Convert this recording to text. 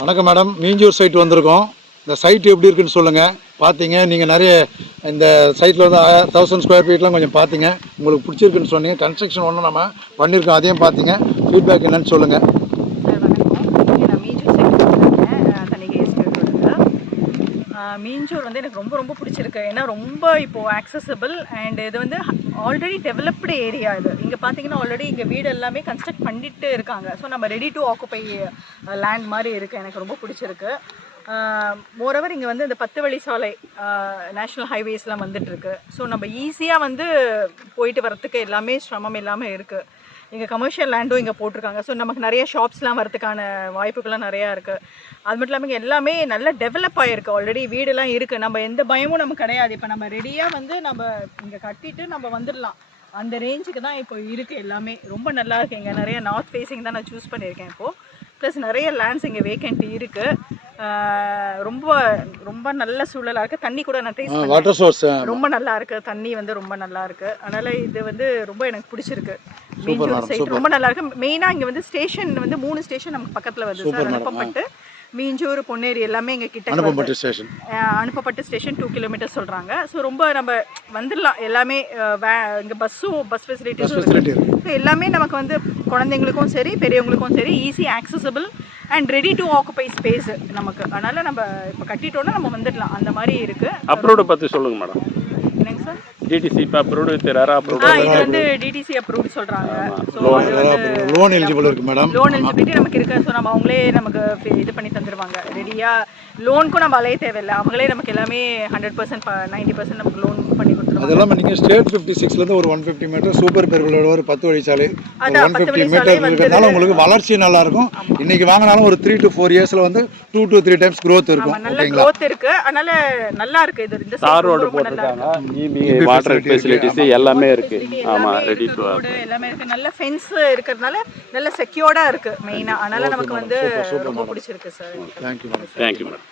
வணக்கம் madam, Minjur side வந்திருக்கோம். இந்த சைட் எப்படி இருக்குன்னு சொல்லுங்கள். பார்த்தீங்க நீங்கள் நிறைய இந்த சைட்டில் வந்து 1000 ஸ்கொயர் ஃபீட்லாம் கொஞ்சம் பார்த்தீங்க, உங்களுக்கு பிடிச்சிருக்குன்னு சொன்னீங்க. கன்ஸ்ட்ரக்ஷன் ஒன்றும் நம்ம பண்ணியிருக்கோம், அதையும் பார்த்தீங்க. ஃபீட்பேக் என்னன்னு சொல்லுங்கள். சார் வணக்கம், நான் மீஞ்சூர் சைட் வந்திருக்கேன். தனிகை எஸ்டேட். மீஞ்சூர் வந்து எனக்கு ரொம்ப பிடிச்சிருக்கு. ஏன்னா ரொம்ப இப்போது ஆக்சசபிள் அண்ட் இது வந்து ஆல்ரெடி டெவலப்டு ஏரியா. இது இங்கே பார்த்தீங்கன்னா ஆல்ரெடி இங்கே வீடு எல்லாமே கன்ஸ்ட்ரக்ட் பண்ணிட்டு இருக்காங்க. ஸோ நம்ம ரெடி டு ஆக்குபை லேண்ட் மாதிரி இருக்குது. எனக்கு ரொம்ப பிடிச்சிருக்கு. மோரோவர் இங்கே வந்து இந்த 10 வழி சாலை நேஷ்னல் ஹைவேஸ்லாம் வந்துட்டுருக்கு. ஸோ நம்ம ஈஸியாக வந்து போயிட்டு வரத்துக்கு எல்லாமே சிரமம் இல்லாமல் இருக்குது. இங்கே கமர்ஷியல் லேண்டும் இங்கே போட்டிருக்காங்க. ஸோ நமக்கு நிறைய ஷாப்ஸ்லாம் வரதுக்கான வாய்ப்புகள்லாம் நிறையா இருக்குது. அது மட்டும் இல்லாமல் இங்கே எல்லாமே நல்லா டெவலப் ஆகிருக்கு. ஆல்ரெடி வீடெல்லாம் இருக்குது. நம்ம எந்த பயமும் நமக்கு கிடையாது. இப்போ நம்ம ரெடியாக வந்து நம்ம இங்கே கட்டிட்டு நம்ம வந்துடலாம். அந்த ரேஞ்சுக்கு தான் இப்போ இருக்குது. எல்லாமே ரொம்ப நல்லா இருக்குது. இங்கே நிறைய நார்த் ஃபேஸிங் தான் நான் சூஸ் பண்ணியிருக்கேன் இப்போது. ப்ளஸ் நிறைய லேண்ட்ஸ் இங்கே வேக்கண்ட் இருக்குது. ரொம்ப நல்ல சூழலாக இருக்குது. தண்ணி கூட நான் டேஸ்ட் பண்ணேன். வாட்டர் சோர்ஸ் ரொம்ப நல்லா இருக்குது. தண்ணி வந்து ரொம்ப நல்லா இருக்குது. அதனால் இது வந்து ரொம்ப எனக்கு பிடிச்சிருக்கு. மீஞ்சூர் சைட் ரொம்ப நல்லா இருக்குது. மெயினாக இங்கே வந்து ஸ்டேஷன் வந்து 3 ஸ்டேஷன் நமக்கு பக்கத்தில் வருது சார். அனுப்பப்பட்டு மீஞ்சூர், பொன்னேரி எல்லாமே எங்கள் கிட்ட அனுப்பப்பட்ட ஸ்டேஷன் 2 கிலோமீட்டர் சொல்கிறாங்க. ஸோ ரொம்ப நம்ம வந்துடலாம். எல்லாமே இங்கே பஸ் ஃபெசிலிட்டிஸும் இருக்குது. ஸோ எல்லாமே நமக்கு வந்து குழந்தைங்களுக்கும் சரி பெரியவங்களுக்கும் சரி easy accessible and ready to occupy space நமக்கு. அதனால் நம்ம இப்போ கட்டிட்டோன்னா நம்ம வந்துடலாம். அந்த மாதிரி இருக்குது. அப்ரூவ்டு பற்றி சொல்லுங்கள் மேடம். என்னங்க சார்? டிடிசி இப்போ அப்ரூவ்டு தெராரா அப்ரூவ்டு. இது வந்து டிடிசி அப்ரூவ்டு சொல்கிறாங்க. ஸோ லோன் எலிஜிபிள் இருக்குது மேடம். லோன் எலிஜிபிலிட்டி நமக்கு இருக்குது. ஸோ நம்ம அவங்களே நமக்கு இது பண்ணி தந்துடுவாங்க. ரெடியாக லோனுக்கும் நம்ம அலைய தேவையில்லை. அவங்களே நமக்கு எல்லாமே 100% 90% நமக்கு லோன் பண்ணி கொடுத்துருவாங்க. அது இல்லாமல் நீங்கள் ஸ்டேட் 56லேருந்து ஒரு 150 மீட்டர் சூப்பர் பெருவிலோட ஒரு 10 வழி சாலை 150 மீட்டர் இருக்கிறதுனால உங்களுக்கு வளர்ச்சி நல்லாயிருக்கும். இன்றைக்கி வாங்கினாலும் ஒரு 3 to 4 இயர்ஸில் வந்து 2 to 3 டைம்ஸ் க்ரோத் இருக்கும். நல்ல க்ரோத் இருக்குது. அதனால் நல்லா இருக்குது. இது இந்த தார் ரோடு போட்டிருக்காங்க. வாட்டர் ஃபெசிலிட்டிஸ் எல்லாமே இருக்குது. ஆமாம், ரெடி டு எல்லாமே இருக்குது. நல்ல ஃபென்ஸ் இருக்கிறதுனால நல்ல செக்யூர்டாக இருக்குது மெயினாக. அதனால் நமக்கு வந்து ரொம்ப பிடிச்சிருக்கு sir. Thank you madam. Thank you madam.